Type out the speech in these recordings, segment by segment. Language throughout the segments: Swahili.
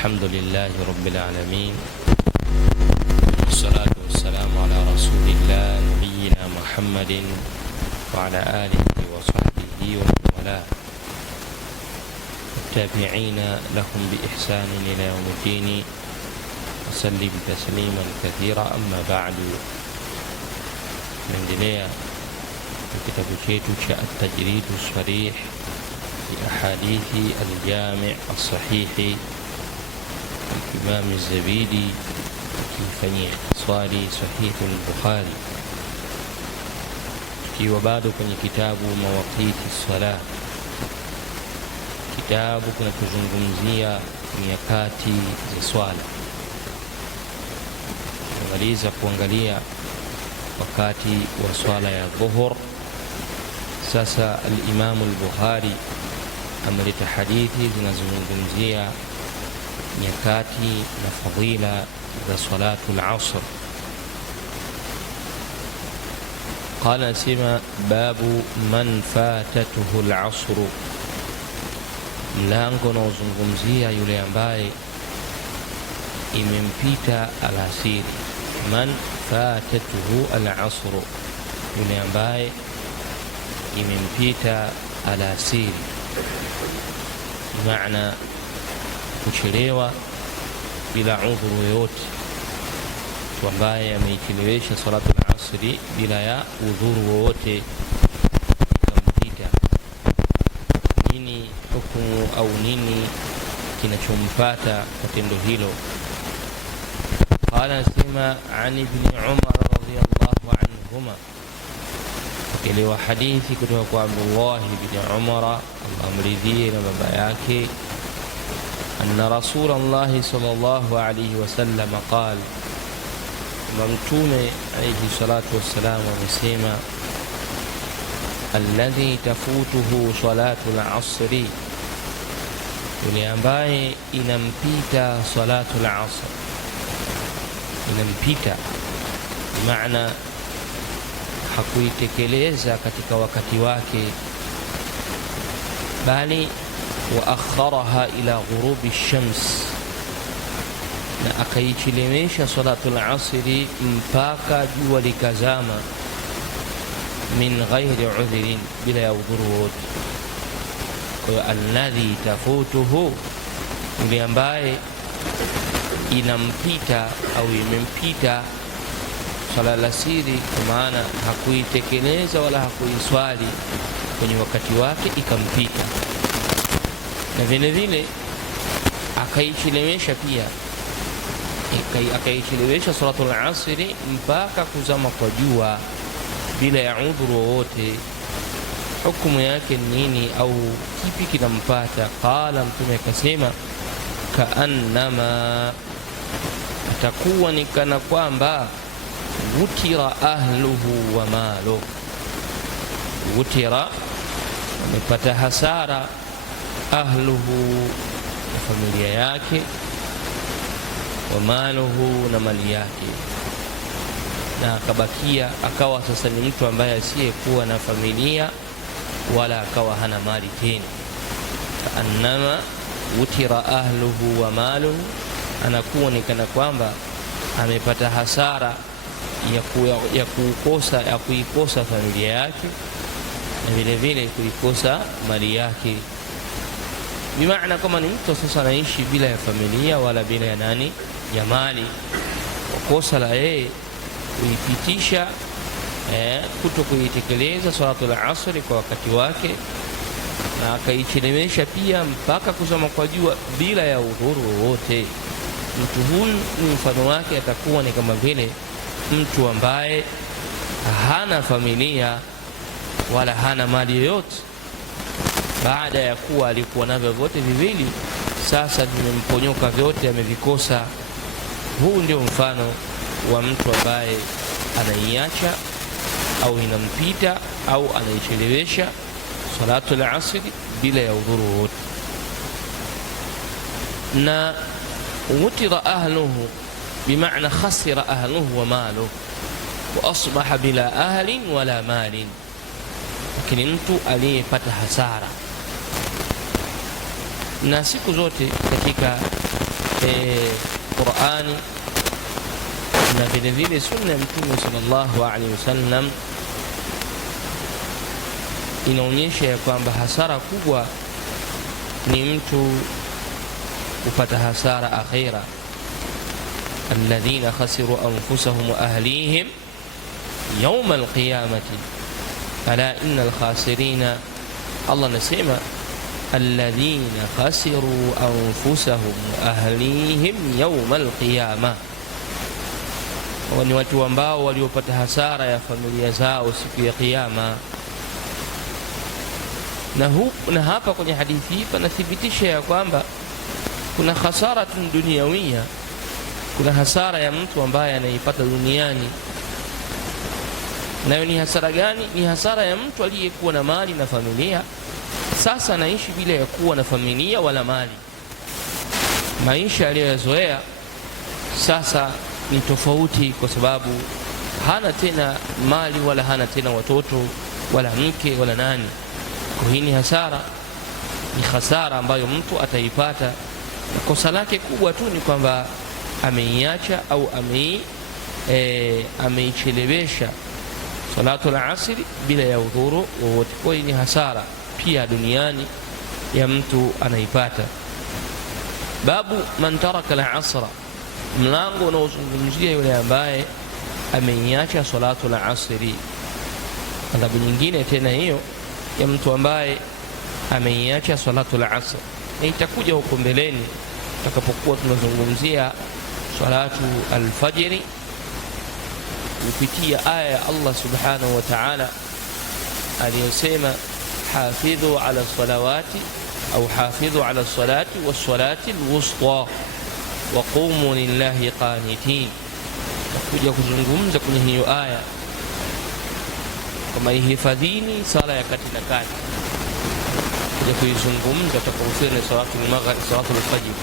الحمد لله رب العالمين، والصلاة والسلام على رسول الله نبينا محمد وعلى آله وصحبه ومن والاه التابعين لهم بإحسان إلى يوم الدين وسلم تسليما كثيرا. أما بعد، نendelea kitabu chetu cha التجريد الصريح في أحاديث الجامع الصحيح الإمام الزبيدي kifanyia swali صحيح البخاري, tukiwa bado kwenye kitabu mawaqiti salah, kitabu kinachozungumzia nyakati za swala. Tumaliza kuangalia wakati wa swala ya dhuhur. Sasa al-Imam al-Bukhari ameleta hadithi zinazozungumzia nyakati na fadhila za salatu al-asr. Qala sima babu man fatatuhu al-asr, mlango unaozungumzia yule ambaye imempita alasiri. Man fatatuhu al-asr, yule ambaye imempita alasiri, maana kuchelewa bila udhuru yoyote, mtu ambaye ameichelewesha salatu al-asri bila ya udhuru wowote ikampita, nini hukumu au nini kinachompata kwa tendo hilo? Qala sima an ibn Umar radhiyallahu anhuma, kiliwa hadithi kutoka kwa Abdullah ibn Umar, Allah amridhie na baba yake, anna Rasulullah sallallahu alayhi wasallam qala, Mtume alayhi salatu wassalam amesema, alladhi tafutuhu salatu al-asri, yule ambaye inampita salatu al-asr, inampita maana hakuitekeleza katika wakati wake, bali wa akharaha ila ghurubi ash-shams, na akaichelewesha salatu al-asri mpaka jua likazama, min ghairi udhrin, bila ya udhuru wote. Kwa alladhi tafutuhu, yule ambaye inampita au imempita swala al-asiri, kwa maana hakuitekeleza wala hakuiswali kwenye wakati wake ikampita, na vile vile akaichelewesha pia, akaichelewesha salatu al-asri mpaka kuzama kwa jua bila ya udhuru wowote, hukumu yake nini au kipi kinampata? Qala, Mtume akasema, kaannama, atakuwa ni kana kwamba wutira ahluhu wa maluhu, wutira, amepata hasara, ahluhu, na familia yake, wa maluhu, na mali yake, na akabakia akawa sasa ni mtu ambaye asiyekuwa na familia wala akawa hana mali tena. Kaannama wutira ahluhu wa maluhu, anakuwa ni kana kwamba amepata hasara ya kuikosa familia yake na vile vile kuikosa mali yake. Bimaana kama ni mtu sasa anaishi bila ya familia wala bila ya nani, ya mali, kosa la yeye kuipitisha kuto kuitekeleza salatu al-asri kwa wakati wake, na akaichelewesha pia mpaka kuzama kwa jua bila ya udhuru wowote. Mtu huyu mfano wake atakuwa ni kama vile mtu ambaye hana familia wala hana mali yoyote, baada ya kuwa alikuwa navyo vyote viwili, sasa vimemponyoka vyote, amevikosa. Huu ndio mfano wa mtu ambaye anaiacha au inampita au anaichelewesha salatu al-asri bila ya udhuru wote. Na wutira ahluhu bimaana khasira ahluhu wa maluhu wa asbaha bila ahlin wala malin, lakini mtu aliyepata hasara. Na siku zote katika Qur'ani na vile vile sunna ya Mtume sallallahu alaihi wasallam inaonyesha ya kwamba hasara kubwa ni mtu kupata hasara akhira. Alladhina khasiru anfusahum wa ahlihim yawma alqiyamati ala innal khasirina, Allah nasema alladhina khasiru anfusahum wa ahlihim yawma alqiyama, ni watu ambao waliopata hasara ya familia zao siku ya kiyama. Na hapa kwenye hadithi hii panathibitisha ya kwamba kuna hasara duniawia, kuna hasara ya mtu ambaye anaipata duniani. Nayo ni hasara gani? Ni hasara ya mtu aliyekuwa na mali na familia, sasa anaishi bila ya kuwa na familia wala mali. Maisha aliyoyazoea sasa ni tofauti, kwa sababu hana tena mali wala hana tena watoto wala mke wala nani. Kwa hii ni hasara ambayo mtu ataipata, na kosa lake kubwa tu ni kwamba ameiacha au ameichelewesha salatul asri bila ya udhuru wowote. Kwa hii ni hasara pia duniani ya mtu anaipata. Babu man taraka al-asra, mlango unaozungumzia yule ambaye ameiacha salatul asri. Adhabu nyingine tena hiyo ya mtu ambaye ameiacha salatul asr, na itakuja huko mbeleni tutakapokuwa tunazungumzia salatu alfajiri kupitia aya ya Allah subhanahu wa ta'ala aliyosema hafidhu ala salawati au hafidhu ala salati wassalati alwusta wa qumu lillahi qanitin. Tutakuja kuzungumza kwenye hiyo aya kama ihifadhini sala ya kati na kati, kuja kuizungumza tutakapohusiana na salatu al-maghrib, salatu al-fajr,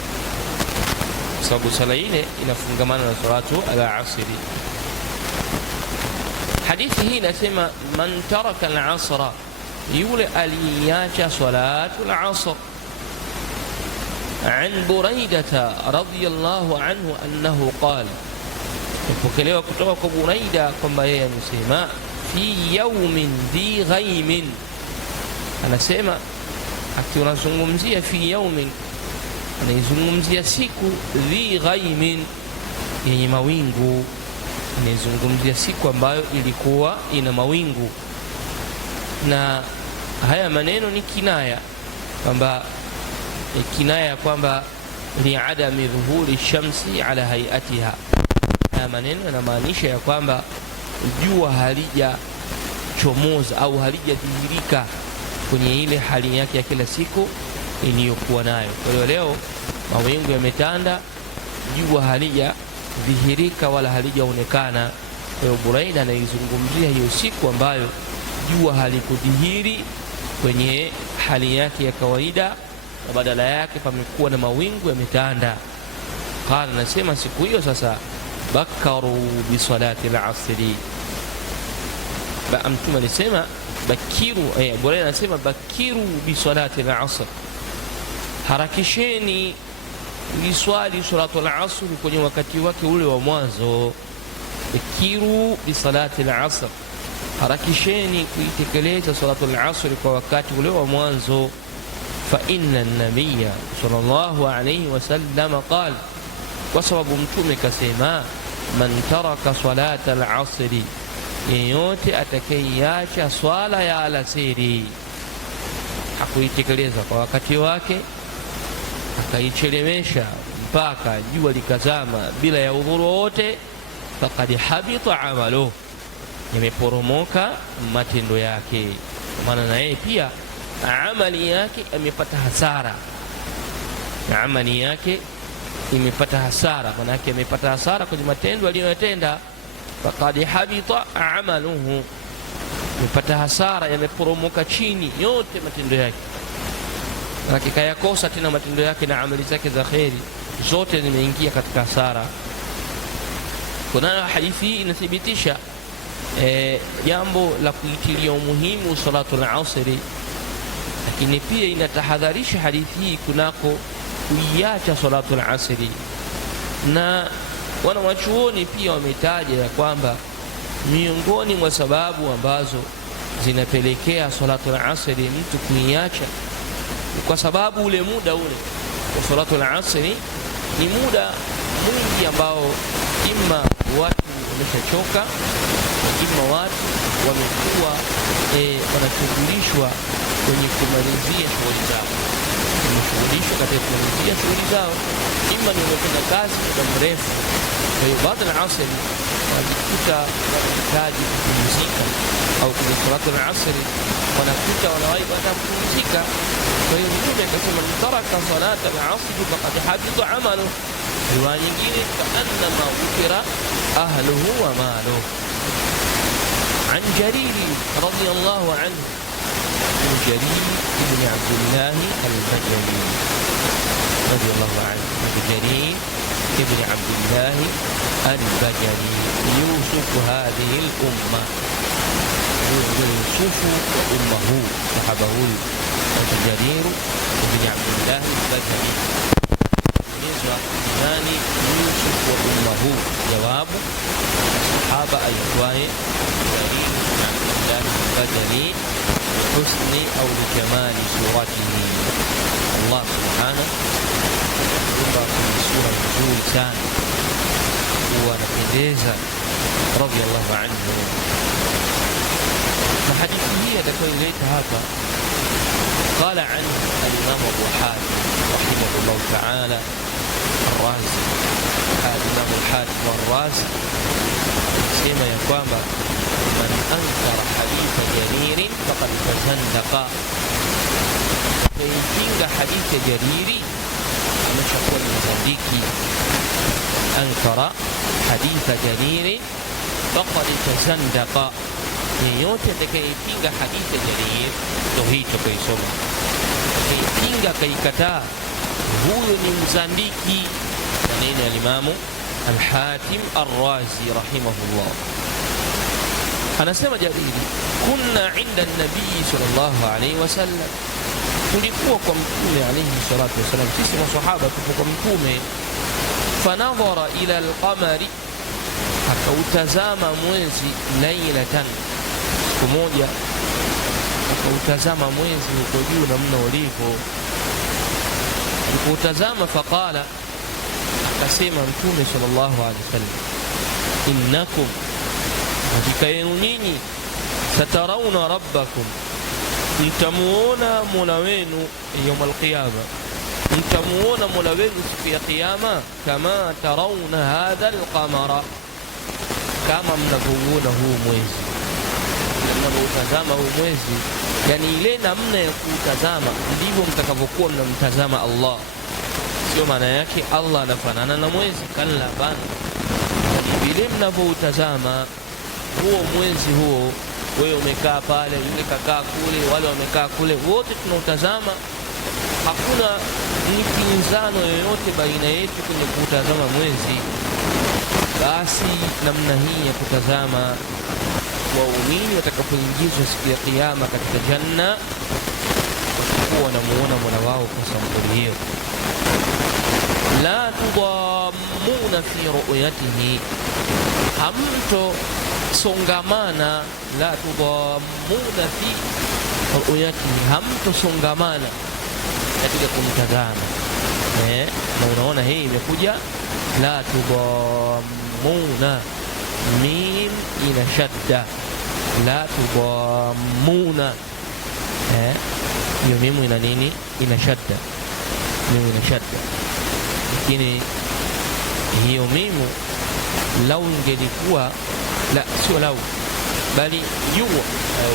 sababu sala ile inafungamana na salatu al-asr. Hadithi hii inasema man taraka al-asra, yule aliacha salatu al-asr. An Buraida radhiyallahu anhu annahu qala, kupokelewa kutoka kwa Buraida kwamba yeye amesema fi yawmin dhi ghaimin, anasema akiwazungumzia fi yawmin anaizungumzia siku dhi ghaimin, yenye mawingu. Anaizungumzia siku ambayo ilikuwa ina mawingu, na haya maneno ni kinaya kwamba liadami dhuhuri shamsi ala hayatiha. Haya maneno yanamaanisha ya kwamba jua halijachomoza au halijadhihirika kwenye ile hali yake ya kila siku iliyokuwa nayo. Kwa hiyo leo mawingu yametanda, jua halijadhihirika wala halijaonekana. Kwa hiyo Buraida anaizungumzia hiyo siku ambayo jua halikudhihiri kwenye hali yake ya kawaida, na badala yake pamekuwa na mawingu yametanda. Qala, anasema siku hiyo sasa bakaru bi salati al-asri, Mtume alisema bakiru, Buraida anasema bakiru bi salati al-asr, harakisheni liswali salatu al-asr kwenye wakati wake ule wa mwanzo. Bakiru bi salati al-asr, harakisheni kuitekeleza salatu al-asr kwa wakati ule wa mwanzo. Fa inna an-nabiyya sallallahu alayhi wasallam qala, kwa sababu Mtume kasema man taraka salata al-asri, yeyote atakayeacha swala ya alasiri, hakuitekeleza kwa wakati wake, akaichelewesha mpaka jua likazama bila ya udhuru wote, faqad habita amaluhu, yameporomoka matendo yake. Kwa maana na yeye pia amali yake amepata hasara, na amali yake imepata hasara, maana yake amepata hasara kwenye matendo aliyoyatenda. Faqad habita amaluhu, amepata hasara, yameporomoka chini yote matendo yake, hakika yakosa tena matendo yake na amali zake za kheri zote zimeingia katika hasara. Kuna hadithi hii inathibitisha jambo la kuitilia umuhimu salatu al-asri, lakini pia inatahadharisha hadithi hii kunako kuiacha salatu al-asri. Na wanawachuoni pia wametaja ya kwamba miongoni mwa sababu ambazo zinapelekea salatu al-asri mtu kuiacha kwa sababu ule muda ule wa salatu al-asri ni muda mwingi ambao imma watu wameshachoka, imma watu wamekuwa wanashughulishwa kwenye kumalizia shughuli zao, wameshughulishwa katika kumalizia shughuli zao, imma ni wamekwenda kazi muda mrefu. Kwa hiyo baada ya asri wanajikuta wanahitaji kupumzika, au kwenye salatu al-asri wanakuta wanawahi baada ya kupumzika. Kwa hiyo Mtume akasema taraka salata al-asri faqad habita amaluhu. Riwaya nyingine kaannama ukira ahluhu wa maluhu. عن جرير رضي الله عنه، عن جرير بن عبد الله البجلي رضي الله عنه، جرير بن عبد الله البجلي يوسف هذه الأمة، يوسف وأمه صحبه جرير بن عبد الله البجلي. يعني يوسف وأمه جواب الصحابة أيضاً جرير بن عبد الله البجلي لحسن أو لجمال صورته. الله سبحانه يبقى في سورة نزول ثاني هو نبيذا رضي الله عنه. فحديثه هي تكون إليك هذا. قال عنه الإمام أبو حاتم رحمه الله تعالى الرازي، الإمام الحاتم والرازي سيما يقام من أنكر حديث جرير فقد تزندق. فيجينغ حديث جريري مش أقول مزنديكي. أنكر حديث جرير فقد تزندق. yeyote atakayepinga hadithi ya Jarir ndio hicho kaisoma, atakayepinga kaikataa, huyo ni mzandiki. Maneno ya Imamu Al-Hatim Ar-Razi rahimahullah. Anasema Jariri, kunna inda an-nabii sallallahu alayhi wasallam, tulikuwa kwa Mtume alayhi salatu wasallam, sisi masahaba tupo kwa Mtume. Fanadhara ila al-qamari, akautazama mwezi lailatan, siku moja akautazama mwezi uko juu namna ulivyo. Alipoutazama faqala, akasema Mtume sallallahu alaihi wasallam, innakum, hakika yenu nyinyi, satarawna rabbakum, mtamuona mola wenu yawm al-qiyama, mtamuona mola wenu siku ya kiyama, kama tarawna hadha al-qamara, kama mnavyoona huu mwezi. Mnavyoutazama huu mwezi, yani ile namna ya kuutazama ndivyo mtakavyokuwa mnamtazama Allah. Sio maana yake Allah anafanana na mwezi, kalla bana. Vile mnavyoutazama huo mwezi huo, wewe umekaa pale, yule kakaa kule, wale wamekaa kule, wote tunautazama. Hakuna mipinzano yoyote baina yetu kwenye kuutazama mwezi. Basi namna hii ya kutazama, waumini watakapoingizwa siku ya kiyama katika janna, watakuwa wanamuona mola wao kwa sampuli hiyo. La tudammuna fi ru'yatihi, hamto songamana. La tudammuna fi ru'yatihi, hamto songamana katika kumtazama. Na unaona hii imekuja la tudammuna, mim ina shadda, la tudammuna. Hiyo mimu ina nini? Ina shadda, mimu ina shadda. Lakini hiyo mimu lau ingelikuwa, la sio lau, bali yuwa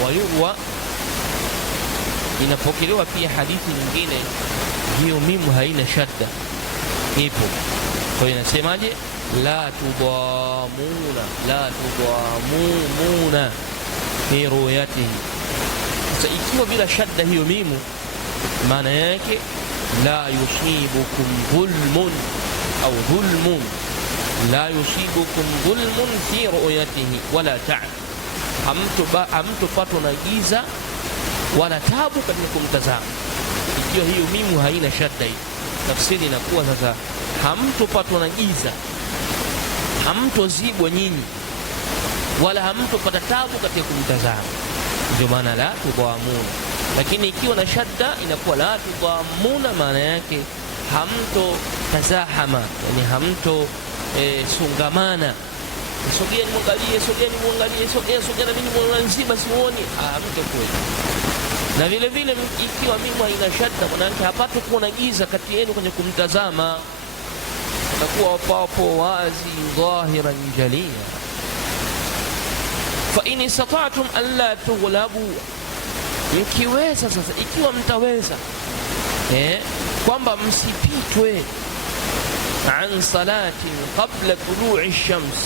wa yuwa, inapokelewa pia hadithi nyingine hiyo mimu haina shadda, ipo. Kwa hiyo inasemaje? La tudamuna, la tudamuna fi ru'yatihi. Sasa ikiwa bila shadda hiyo mimu, maana yake la yusibukum dhulmun au dhulmun, la yusibukum dhulmun fi ru'yatihi wala ta'ab, hamtopatwa na giza wala tabu katika kumtazama, ikiwa hiyo mimu haina shadda hii. tafsiri inakuwa sasa hamtopatwa na giza, hamtozibwa nyinyi, wala hamtopata tabu katika kumtazama. Ndio maana la tudhamuna. Lakini ikiwa na shadda inakuwa la tudhamuna, maana yake hamtotazahama, yani hamto sungamana, sogea nimwangalie, sogea nimwangalie, sogea na mimi mwananziba simuoni, hamtokuwa. Na vile vile ikiwa mimi haina shadda, maana yake hapata kuwa na giza kati yenu kwenye kumtazama, atakuwa papo wazi, dhahiran jalia. Fa in istata'tum an la tughlabu, mkiweza sasa, ikiwa mtaweza kwamba msipitwe an salatin qabla tulu'i shams,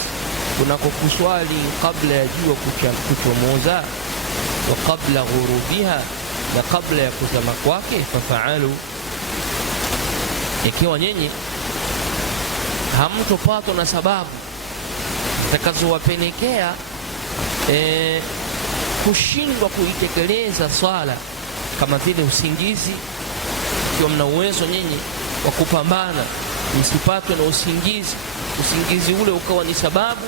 kunako kuswali kabla ya jua kuchomoza, wa qabla ghurubiha, na kabla ya kuzama kwake, fafa'alu, ikiwa nyinyi hamtopatwa na sababu zitakazowapelekea kushindwa kuitekeleza swala, kama vile usingizi. Ikiwa mna uwezo nyinyi wa kupambana msipatwe na usingizi ule ukawa ni sababu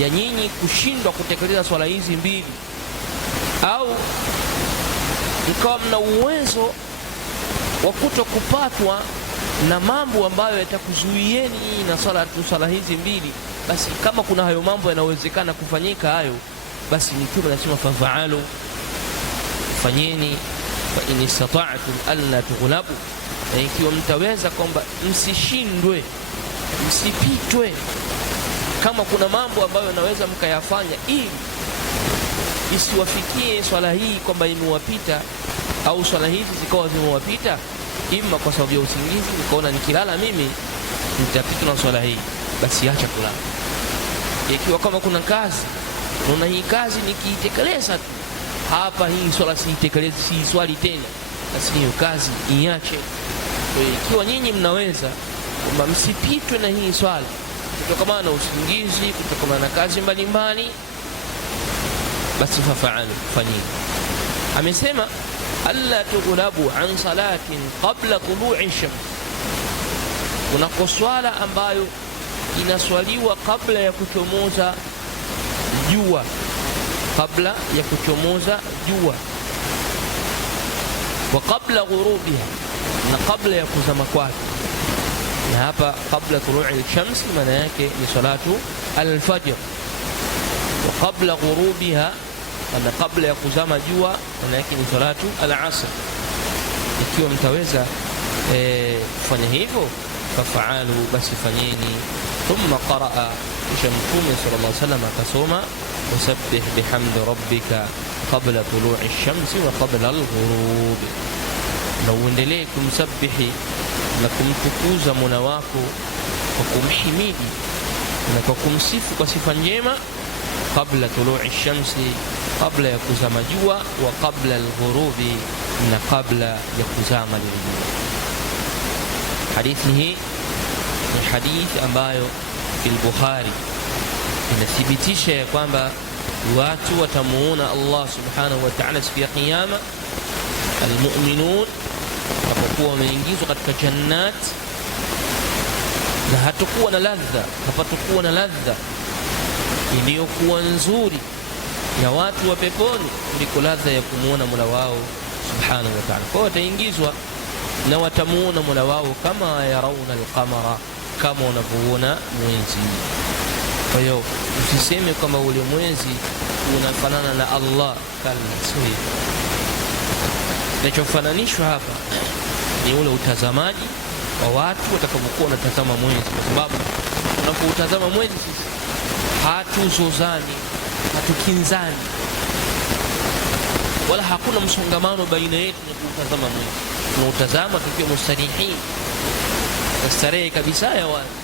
ya nyinyi kushindwa kutekeleza swala hizi mbili, au mkawa mna uwezo wa kutokupatwa na mambo ambayo yatakuzuieni na swala hizi mbili, basi kama kuna hayo mambo yanawezekana kufanyika hayo, basi nikiwa nasema fafa'alu, fanyeni. Fa in istata'tum alla tughlabu, na ikiwa mtaweza kwamba msishindwe, msipitwe, kama kuna mambo ambayo yanaweza mkayafanya ili isiwafikie swala hii kwamba imewapita, au swala hizi zikawa zimewapita, ima kwa sababu ya usingizi, nikaona nikilala mimi nitapitwa na swala hii, basi acha kulala. Ikiwa kama kuna kazi, naona hii kazi nikiitekeleza tu hapa, hii swala siitekeleze, si swali tena, basi hiyo kazi iache. Ikiwa nyinyi mnaweza kwamba msipitwe na hii swala kutokana na usingizi, kutokana na kazi mbalimbali, basi fafa'alu, fanyeni. Amesema alla tughlabu an salatin qabla tulu'i shams, kunako swala ambayo inaswaliwa kabla ya kuchomoza jua, kabla ya kuchomoza jua, wa qabla ghurubiha, na kabla ya kuzama kwake. Na hapa qabla tulu'i shams maana yake ni salatu al-fajr, wa qabla ghurubiha, na kabla ya kuzama jua maana yake ni salatu al-asr. Ikiwa mtaweza kufanya hivyo, fafa'alu, basi fanyeni. Thumma qara'a, kisha Mtume sallallahu alayhi wasallam akasoma wasabbih bihamdi rabbika qabla tulu'i shamsi wa qabla al-ghurub, na uendelee kumsabihi na kumtukuza Mola wako kwa kumhimidi na kwa kumsifu kwa sifa njema, qabla tulu'i shamsi, kabla ya kuzama jua, wa qabla al-ghurubi, na kabla ya kuzama jua. Hadithi hii ni hadithi ambayo al-Bukhari inathibitisha ya kwamba watu watamuona Allah subhanahu wa ta'ala siku ya kiyama, almu'minun watakuwa wameingizwa katika jannat, na hatakuwa na ladha, hapatakuwa na ladha iliyokuwa nzuri ya watu wa peponi kuliko ladha ya kumuona Mola wao subhanahu wa ta'ala. Kwa wataingizwa na watamuona Mola wao kama yarauna al-qamara, kama wanavyoona mwezi. Kwa hiyo usiseme kwamba ule mwezi unafanana na Allah, kalla, sio. Kinachofananishwa hapa ni ule utazamaji wa watu watakapokuwa wanatazama mwezi, kwa sababu tunapotazama mwezi sisi hatuzozani, hatukinzani, wala hakuna msongamano baina yetu na kutazama mwezi. Tunautazama tukiwa mustarihin, starehe kabisa ya watu.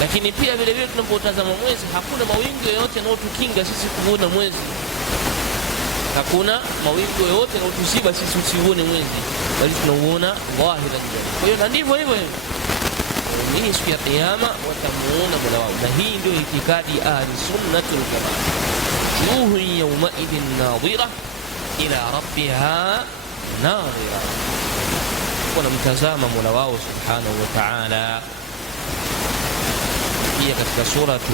Lakini pia vile vile tunapotazama mwezi hakuna mawingu yoyote yanayotukinga sisi kuona mwezi, hakuna mawingu yoyote yanayotusiba sisi tusiuone mwezi, bali tunauona dhahiran. Kwa hiyo ndivyo hivyo ni siku ya kiyama watamuona Mola wao, na hii ndio itikadi ahli sunnah wal jamaa. Wujuhu yawma idhin nadhira ila rabbiha nadhira. wanamtazama Mola wao subhanahu wa ta'ala. Pia katika suratu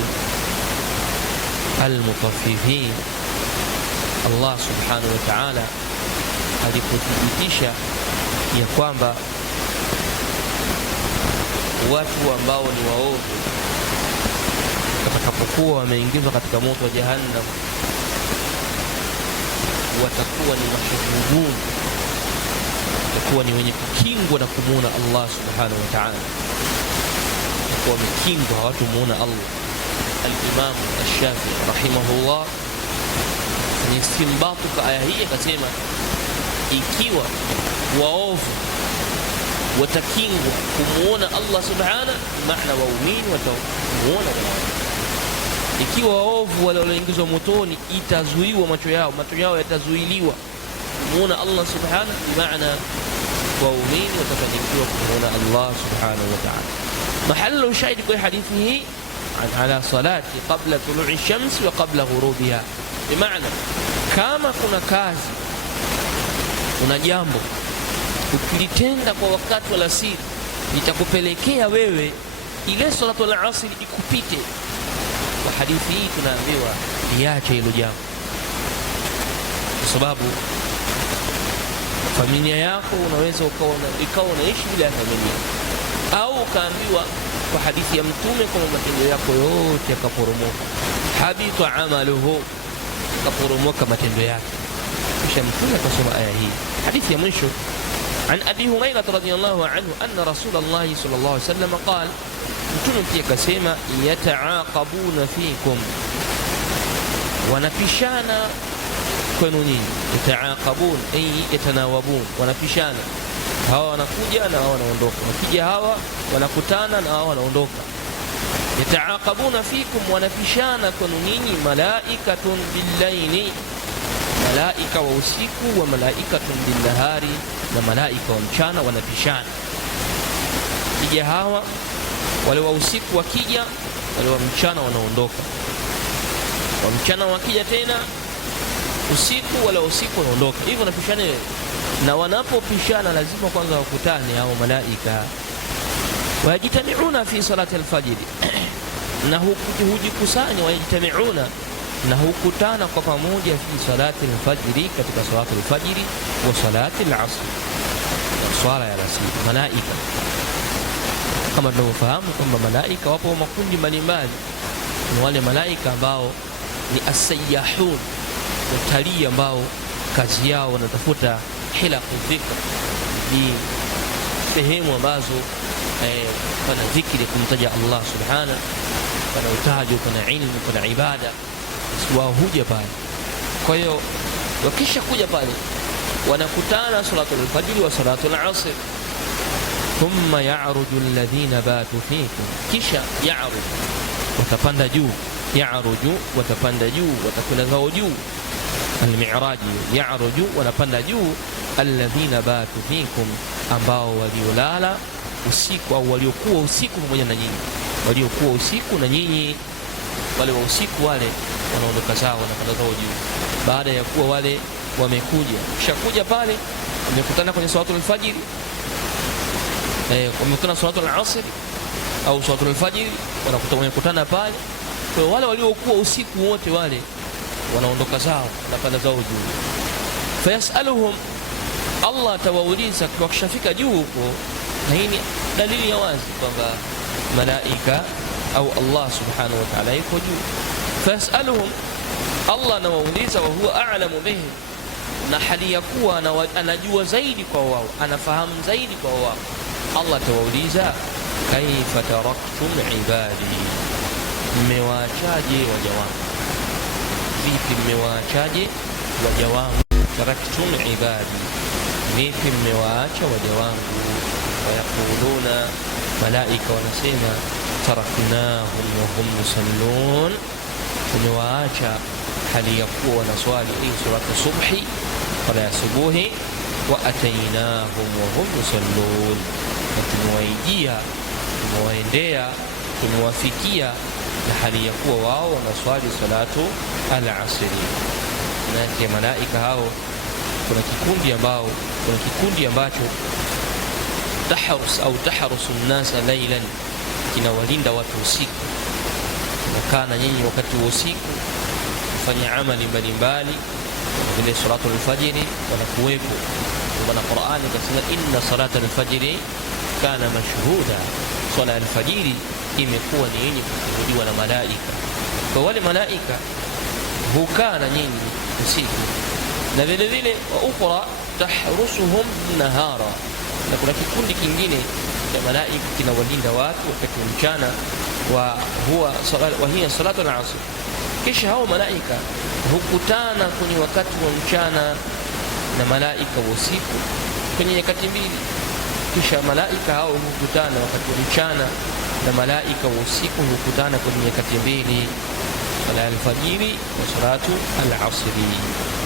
Al-Mutaffifin Allah subhanahu wa ta'ala alipothibitisha ya kwamba watu ambao ni waovu watakapokuwa wameingizwa katika moto wa Jahannam watakuwa ni mashuhudun, watakuwa ni wenye kukingwa na kumuona Allah subhanahu wa ta'ala, watakuwa wamekingwa hawatumuona Allah. Al-Imam Ash-Shafi'i rahimahullah ni istimbatu kwa aya hii akasema, ikiwa waovu watakingwa kumuona Allah subhanahu, maana waumini watamuona Allah. Ikiwa waovu wale walioingizwa motoni itazuiwa macho yao yatazuiliwa kumuona Allah subhanahu, maana waumini watafanikiwa kumuona Allah subhanahu wa ta'ala. Mahallu shahidi kwa hadithi hii ala salati qabla tulu'i shamsi wa qabla ghurubiha, bimaana kama kuna kazi, kuna jambo ukilitenda kwa wakati wa alasiri litakupelekea wewe ile salatu al-asr ikupite, kwa hadithi hii tunaambiwa liache hilo jambo, kwa sababu familia yako unaweza ukawa unaishi bila familia, au ukaambiwa kwa hadithi ya Mtume kwamba matendo yako yote yakaporomoka, habita amaluhu, yakaporomoka matendo yake. Kisha Mtume akasoma aya hii. Hadithi ya mwisho عن أبي هريرة رضي الله عنه أن رسول الله صلى الله عليه وسلم قال Mtume pia kasema, yataaqabuna fikum, wanapishana kwenu nyinyi. Yataaqabun ay yatanawabun, wanapishana, hawa wanakuja na hawa wanaondoka, wakija hawa wanakutana na hawa wanaondoka. Yataaqabuna fikum, wanapishana kwenu nyinyi. Malaikatun billaili, malaika wa usiku, wa malaikatun billahari, na malaika wa mchana wanapishana. Kija hawa wale wa usiku wakija, wale wa mchana wanaondoka, wa mchana wakija tena usiku, wale wa usiku wanaondoka. Hivyo wanapishana, na wanapopishana lazima kwanza wakutane hao malaika. Wajitamiuna fi salati al-fajr, na hujikusanya, wajitamiuna na hukutana kwa pamoja fi salati al-fajr, katika salati al-fajr wa salati al-asr, swala ya alasiri. Malaika kama tunavyofahamu kwamba malaika wapo makundi mbalimbali. Ni wale malaika ambao ni as-sayyahun, watalii ambao kazi yao wanatafuta hilaqu dhikr, ni sehemu ambazo pana dhikri, kumtaja Allah subhanahu, pana utajo, pana ilmu, pana ibada, wao huja pale. Kwa hiyo wakisha kuja pale wanakutana salatul fajr wa salatul asr. Thumma ya'ruju alladhina batu fikum, kisha ya'ruju, watapanda juu, ya'ruju, watapanda juu, watakwenda zao juu. Al-mi'raji, ya'ruju, wanapanda juu, alladhina batu fikum, ambao waliolala usiku au waliokuwa usiku pamoja na nyinyi, waliokuwa usiku na nyinyi. Wale wa usiku wale wanaondoka zao, wanapanda zao juu, baada ya kuwa wale wamekuja. Kisha kuja pale wamekutana kwenye salatul fajr, wamekutana salatul asr au salatul fajr, wamekutana pale. Kwa wale waliokuwa usiku wote wale wanaondoka zao, wanapanda zao juu. Fayasaluhum, Allah atawauliza wakishafika juu huko. Na hii ni dalili ya wazi kwamba malaika au Allah subhanahu wa ta'ala yuko juu. Fayasaluhum, Allah anawauliza, wa huwa a'lamu bihim, na hali ya kuwa anajua zaidi kwa wao, anafahamu zaidi kwa wao. Allah atawauliza, kaifa taraktum ibadi, mmewaachaje waja wangu? Vipi mmewaachaje waja wangu? Taraktum ibadi, vipi mmewaacha waja wangu? Wayaquluna, malaika wanasema, taraknahum wa hum yusallun, tumewaacha hali ya kuwa wanaswali. Hii suratu subhi, sala ya subuhi. Wa atainahum wa hum yusallun, na tumewaijia, tumewaendea, tumewafikia na hali ya kuwa wao wanaswali salatu al-asri. Na malaika hao kuna kikundi ambacho tahrusu an-nasa laylan, kinawalinda watu usiku. Kana nyinyi wakati wa usiku kufanya amali mbalimbali vile salatu al-fajr wanakuwepo. Kwa Qur'ani kasema inna salata al-fajr kana mashhuda, swala al-fajr imekuwa ni yenye kushuhudiwa na malaika. Kwa wale malaika hukaa na nyinyi usiku, na vile vile wa ukhra tahrusuhum nahara, na kuna kikundi kingine cha malaika kinawalinda watu wakati wa mchana, wa hiya salatu al-asr. Kisha hao malaika hukutana kwenye wakati wa mchana na malaika wa usiku kwenye nyakati mbili. Kisha malaika hao hukutana wakati wa mchana na malaika wa usiku hukutana kwenye nyakati mbili, sala al-fajiri na salatu al-asri.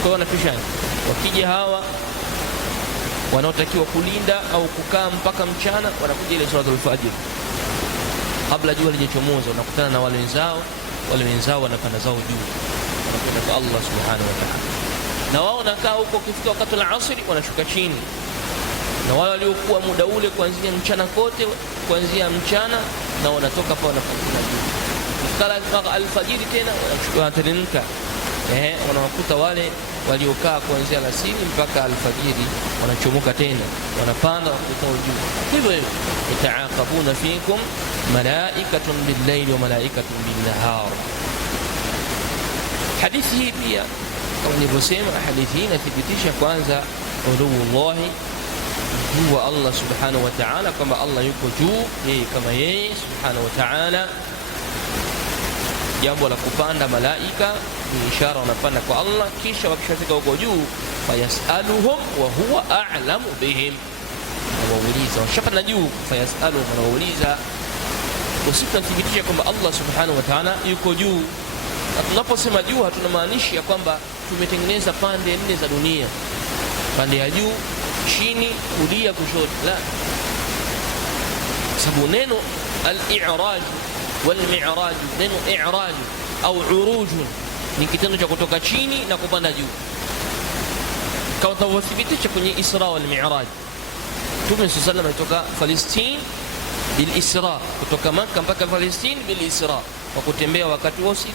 Kwa wanapishana, wakija hawa wanaotakiwa kulinda au kukaa mpaka mchana, wanakuja ile salatu al-fajr kabla jua lijachomoza, wanakutana na wale wenzao wanapanda zao juu, wanakwenda kwa Allah subhanahu wa ta'ala, na wao wanakaa huko. Ukifika wakati wa asri wanashuka chini, na wale waliokuwa muda ule kuanzia mchana kote, kuanzia mchana, na wanatoka pa wanapanda juu. Kala alfajiri tena wanateremka, wanawakuta wale waliokaa kuanzia alasiri mpaka alfajiri, wanachomoka tena, wanapanda wakutao juu. Hivyo yataaqabuna fikum malaikatun bil-layli wa malaikatun bin-nahar. Hadithi hii pia kama nilivyosema, hadithi hii inathibitisha kwanza uluwullahi, huwa Allah subhanahu wa ta'ala, kwamba Allah yuko juu, yeye kama yeye subhanahu wa ta'ala. Jambo la kupanda malaika ni ishara wanapanda kwa Allah, kisha wakishafika huko juu fayasaluhum wa huwa a'lamu bihim, wauliza washapanda juu, fayasaluhum, wauliza. Usithibitisha kwamba Allah subhanahu wa ta'ala yuko juu. Na tunaposema juu hatunamaanishi ya kwamba tumetengeneza pande nne za dunia, pande ya juu, chini, kulia, kushoto, la. Sababu neno al-i'raj wal-mi'raj, neno i'raj au uruj ni kitendo cha kutoka chini na kupanda juu, kama tunavyothibitisha kwenye Isra wal Mi'raj. Mtume sallallahu alayhi wasallam alitoka Palestina bil Isra, kutoka Makkah mpaka Palestina bil Isra, kwa kutembea wakati wa usiku.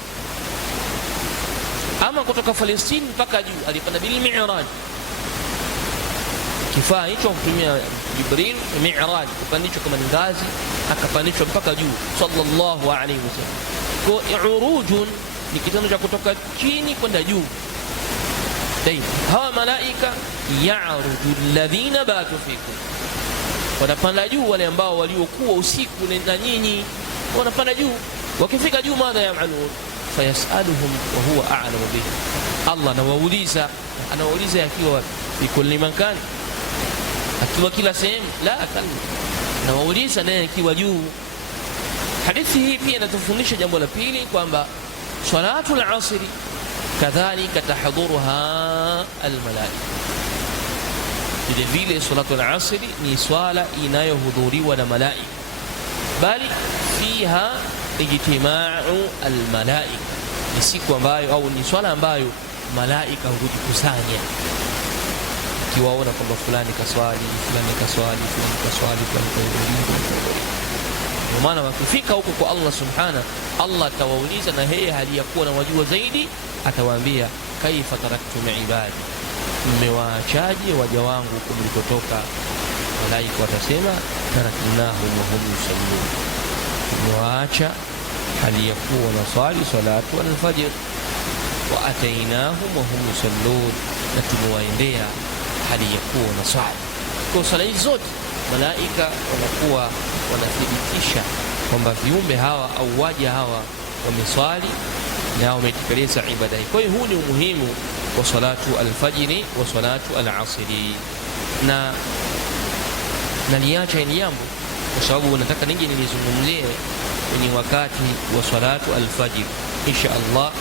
Ama kutoka Palestina mpaka juu alipanda bil Mi'raj, kifaa hicho kutumia Jibril, Mi'raj, kupandishwa kama ngazi, akapandishwa mpaka juu sallallahu alayhi wasallam. Kwa urujun ni kitendo cha kutoka chini kwenda juu. Hawa malaika ya'ruju alladhina batu fikum, wanapanda juu wale ambao waliokuwa usiku na nyinyi, wanapanda juu. Wakifika juu, madha ya'malun, fayasaluhum wa huwa a'lamu bihim. Allah anawauliza akiwa fi kulli makan, akiwa kila sehemu, la kalma, anawauliza naye akiwa juu. Hadithi hii pia inatufundisha jambo la pili, kwamba salatu al-asr kadhalika tahdhuruha al-malaika. Vile vile salatu al-asr ni swala inayohudhuriwa na malaika, bali fiha ijtima'u al-malaika, ni siku ambayo au ni swala ambayo malaika hujikusanya, kiwaona kwamba fulani kaswali, fulani kaswali, fulani kaswali, fulani kaswali. Kwa maana wakifika huko kwa Allah subhanahu, Allah atawauliza, na yeye hali ya kuwa na wajua zaidi, atawaambia kaifa taraktum ibadi, mmewaachaje waja wangu huko mlikotoka? Malaika watasema taraknahum wa hum yusallun, mmewaacha hali ya kuwa na swali salatu al-fajr, wa atainahum wa hum yusallun, na tumewaendea hali ya kuwa na swali. Kwa sala hizo zote malaika wanakuwa wanathibitisha kwamba viumbe hawa au waja hawa wameswali na wametekeleza ibada hii. Kwa hiyo huu ni umuhimu wa salatu al-fajri wa salatu al-asri. Na naliacha hili jambo kwa sababu nataka nije nilizungumzie kwenye wakati wa salatu al-fajr insha Allah,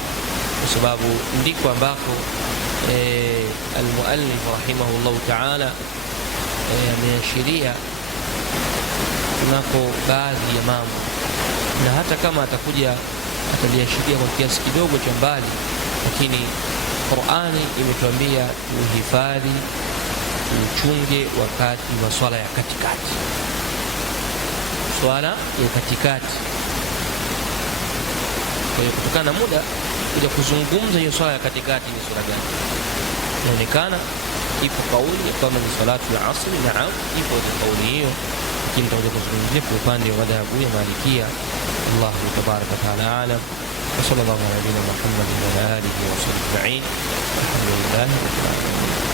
kwa sababu ndiko ambako al-muallif rahimahullah ta'ala ameashiria kunako baadhi ya mambo, na hata kama atakuja ataliashiria kwa kiasi kidogo cha mbali, lakini Qur'ani imetuambia tuhifadhi uchunge wakati wa swala ya katikati. Swala ya katikati. Kwa hiyo kutokana na muda kuja kuzungumza hiyo swala ya katikati ni sura gani, inaonekana ipo kauli kama ni salatu ya asri. Naam, ipo kauli hiyo, lakini tutakuja kuzungumzia kwa upande wa madhhabu ya Malikia. Allahu tabaraka wa taala alam. wa sallallahu ala nabiyyina Muhammadin wa alihi wa sahbihi ajma'in. Alhamdulillah rabbil alamin.